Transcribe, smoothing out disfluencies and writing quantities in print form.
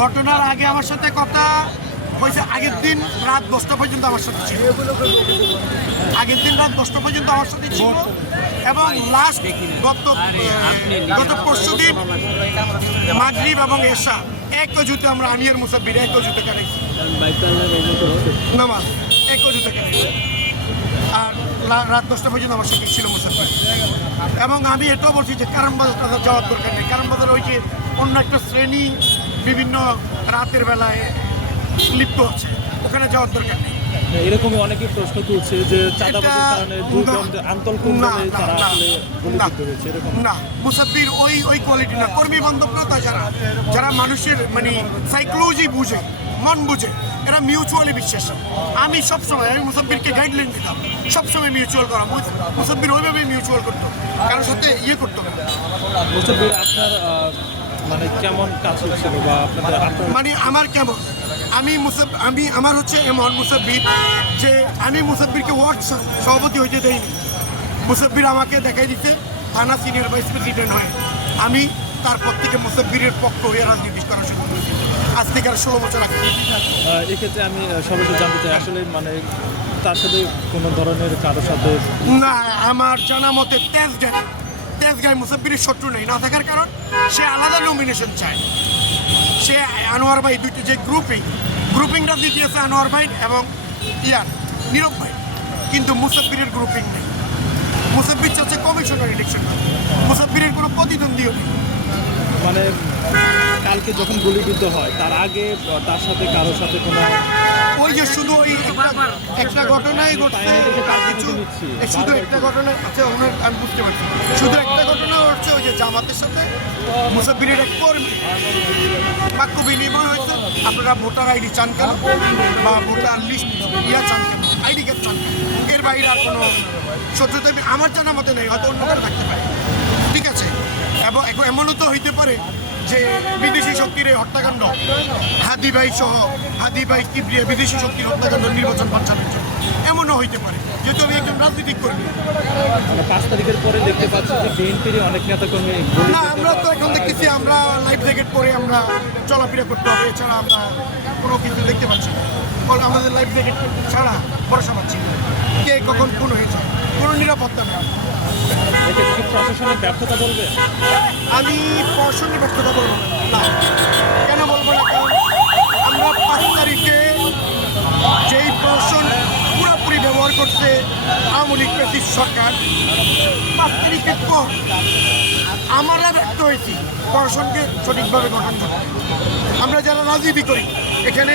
ঘটনার আগে আমার সাথে কথা হয়েছে। আগের দিন রাত 10টা পর্যন্ত আমার সাথে ছিল। এবং লাস্ট গত পরশু দিন মাগরিব এবং এশা এক অজুতে আমরা আমির মুসাব্বির এক অজুতে কাটাইছি নামাজ, এক অজুতে কাটাইছি। আর রাত 10টা পর্যন্ত আমার সাথে ছিল মুসাব্বির। এবং আমি এটাও বলছি যে কারণ বাজার যাওয়ার দরকার নেই। কারণ বাজার ওই যে অন্য একটা শ্রেণী বিভিন্ন রাতের বেলায় লিপ্ত আছে, ওখানে যাওয়ার দরকার নেই। এরকমই অনেকে প্রশ্ন তুলছে যে চাঁদাবাজির কারণে আন্তঃকুণ্ডলে তারা আসলে গুলিবিদ্ধ হয়েছে, এরকম না। মুসাব্বির ওই কোয়ালিটি না। কর্মী বান্ধবতা যারা মানুষের মানে সাইকোলজি বুঝে, মন বুঝে, এরা মিউচুয়ালি বিশ্বাসী। আমি মুসাব্বিরকে গাইডলাইন দিতাম সবসময় মিউচুয়াল করা। মুসাব্বির ওইভাবেই মিউচুয়াল করতো, কারোর সাথে করতো না। মুসাব্বির আপনার মানে কেমন কাজ ছিল বা আপনাদের মানে আমার কেমন, আমার হচ্ছে এমন মুসাব্বির যে আমি মুসাব্বিরকে ওয়ার্ড সভাপতি হইতে দেইনি। মুসাব্বির আমাকে দেখাই দিতে থানা সিনিয়র ভাইস প্রেসিডেন্ট হয়ে আমি তারপর থেকে মুসাব্বিরের পক্ষ হয়ে রাজনীতি করা শুরু করেছি। আজ থেকে আর 16 বছর আগে। এক্ষেত্রে আমি সর্বশেষ জানতে চাই আসলে মানে তার সাথে কোনো ধরনের কারোর সাথে না, আমার জানা মতে তেজগাঁয় মুসাব্বিরের শত্রু নেই। না থাকার কারণ সে আলাদা নমিনেশন চায়। সে আনোয়ার ভাই দুইটি যে গ্রুপিংটা দিয়েছে আনোয়ার ভাই এবং নীরব ভাই, কিন্তু মুসাব্বিরের গ্রুপিং নেই। মুসাব্বির চাচ্ছে কমিশনার ইলেকশন। মুসাব্বিরের কোনো প্রতিদ্বন্দ্বীও নেই। মানে কালকে যখন গুলিবিদ্ধ হয় তার আগে তার সাথে কারোর সাথে কোনো ওই যে শুধু ওই একটা ঘটনাই ঘটছে, শুধু একটা ঘটনা আছে। আমি বুঝতে পারছি, শুধু একটা ঘটনা ঘটছে ওই যে জামাতের সাথে মুসাব্বিরের এক কর্মী বাক্য বিনিময় হয়েছে। আপনারা ভোটার আইডি চান কেন বা ভোটার লিস্ট চান কেন, আইডি কার্ড চান কেন, এর বাইরে আর কোনো শত্রুতা আমার জানা মতে নেই। হয়তো অন্য কারো থাকতে পারে, ঠিক আছে। এবং এমনও তো হইতে পারে যে বিদেশি শক্তির এই হত্যাকাণ্ড, হাদি ভাই কিবরিয়া বিদেশি শক্তির হত্যাকাণ্ড নির্বাচন বাঁচানোর জন্য, এমনও হইতে পারে। যেহেতু আমি একজন রাজনীতিক কর্মী। 5 তারিখের পরে দেখতে পাচ্ছি যে বিএনপির অনেক নেতাকর্মী না, আমরা তো এখন দেখতেছি আমরা লাইফ জ্যাকেট পরে আমরা চলাফেরা করতে হবে, এছাড়া আমরা কোনো কিছু দেখতে পাচ্ছি না। ফলে আমাদের লাইফ জ্যাকেট ছাড়া ভরসা পাচ্ছি না। কে কখন কোন হয়েছে, কোনো নিরাপত্তা নেই। প্রশাসনের ব্যর্থতা বলবে? আমি প্রশাসনের ব্যর্থতা বলবো না। কেন বলবো না? কারণ আমরা 5 তারিখে যেই প্রশাসন পুরোপুরি ব্যবহার করছে আওয়ামী লীগ প্রেসিড সরকার, 5 তারিখের পর আমরা ব্যর্থ হয়েছি প্রশাসনকে সঠিকভাবে গঠন করতে। আমরা যারা রাজনীতি করি এখানে